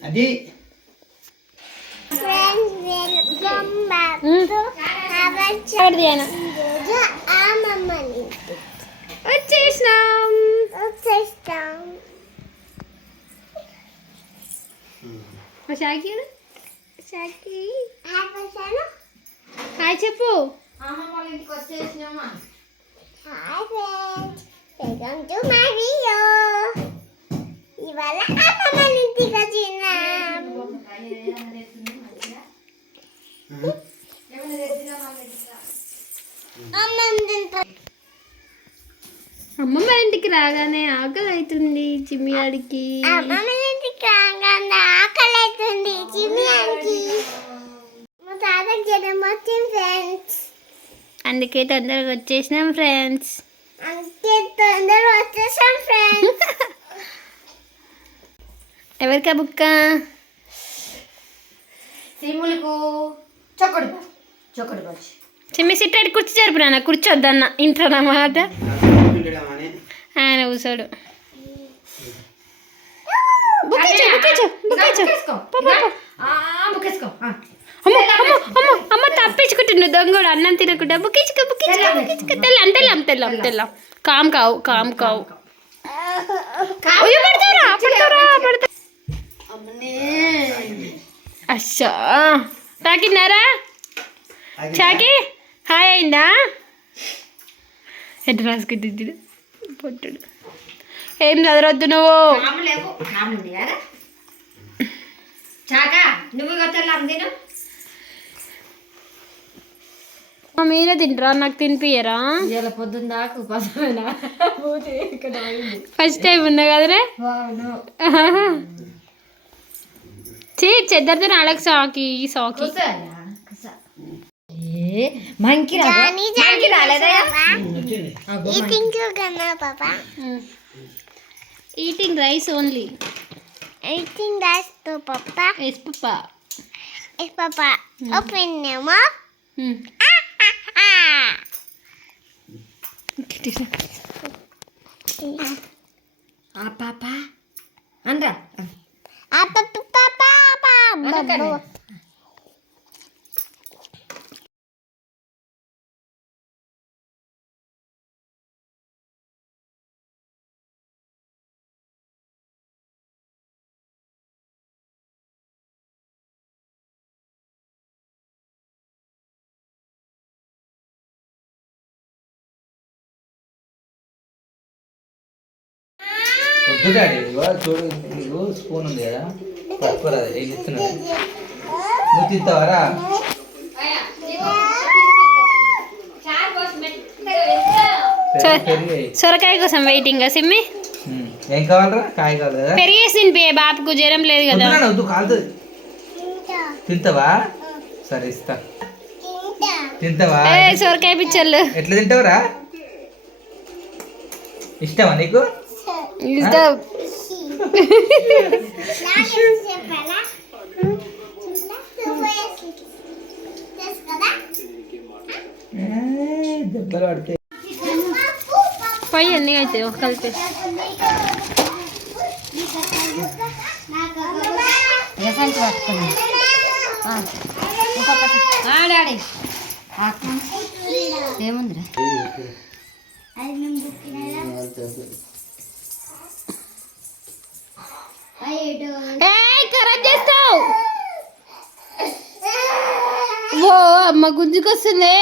అది హాయ్ చెప్పు. ఇవాళ అమ్మమ్మ ఇంటికి వచ్చినాం. అమ్మమ్మ ఇంటికి రాగానే ఆకలి అవుతుంది చిమ్మియాడికి. అమ్మమ్మ ఇంటికి రాగానే ఆకలి అవుతుంది చిమ్మియాడికి. మా తాతకి జ్వరం వచ్చింది ఫ్రెండ్స్. అందుకే తొందరగా వచ్చేసినాం ఫ్రెండ్స్. ఎవరికా బుక్క? సిమ్ములకు చొక్కడు చొక్కడు బాచి చిమ్మి సిట్టాడి కుర్చీ జరుపు నాన్న. కూర్చోద్దన్న ఇంట్లో అన్నమాట. ఆయన కూర్చోడు. అమ్మ తప్పించుకుంటుండు దొంగడు అన్నం తినకుండా. బుక్కించుకో బుక్కించుకో బుక్కించుకో. తెల్లం తెల్లం తెల్లం తెల్లం. కామ్ కావు కామ్ కావు. పడతారా పడతారా పడతా. అచ్చా తాకిన్నారా? చాకి హాయ్ అయిందా? ఎటు రాసుకుంటుంది పొట్టుడు. ఏం చదవద్దు నువ్వు. చాకా నువ్వు తెల్లం తిను. మీరే తింటారా? నాకు తినిపియరా? ఇలా పొద్దున్న దాకా పసమేనా ఫస్ట్ టైం ఉన్నా కదరే. చెద్దరితో నాలుగు సాకి సాకి మంకి రాలేదా? Eating rice only. Eating rice to Papa. Yes papa. Yes, Papa. Open your mouth. పాప అనరా వద్దు డాడీ. చూడు నీకు స్పూన్ ఉంది కదా, పట్టుకోరాదు. ఏం ఇస్తున్నాడు? నువ్వు తింటావరా? సొరకాయ కోసం వెయిటింగ్ సిమ్మి. ఏం కావాలరా? కాయ కావాలి కదా. పెరిగేసి తినిపి. బాబుకు జ్వరం లేదు కదా. వద్దు కాలుతుంది. తింటావా? సరే ఇస్తా. తింటావా? సొరకాయ పిచ్చర్లు ఎట్లా తింటావురా? ఇష్టమా నీకు? దెబ్బలు పడితే పోయి అన్నీ అవుతాయి ఒక కలిపి. పట్టుకుని డాడీ ఏముందిరా? ఖరాబ్ చేస్తావు. ఓ అమ్మ గుంజుకొస్తుంది.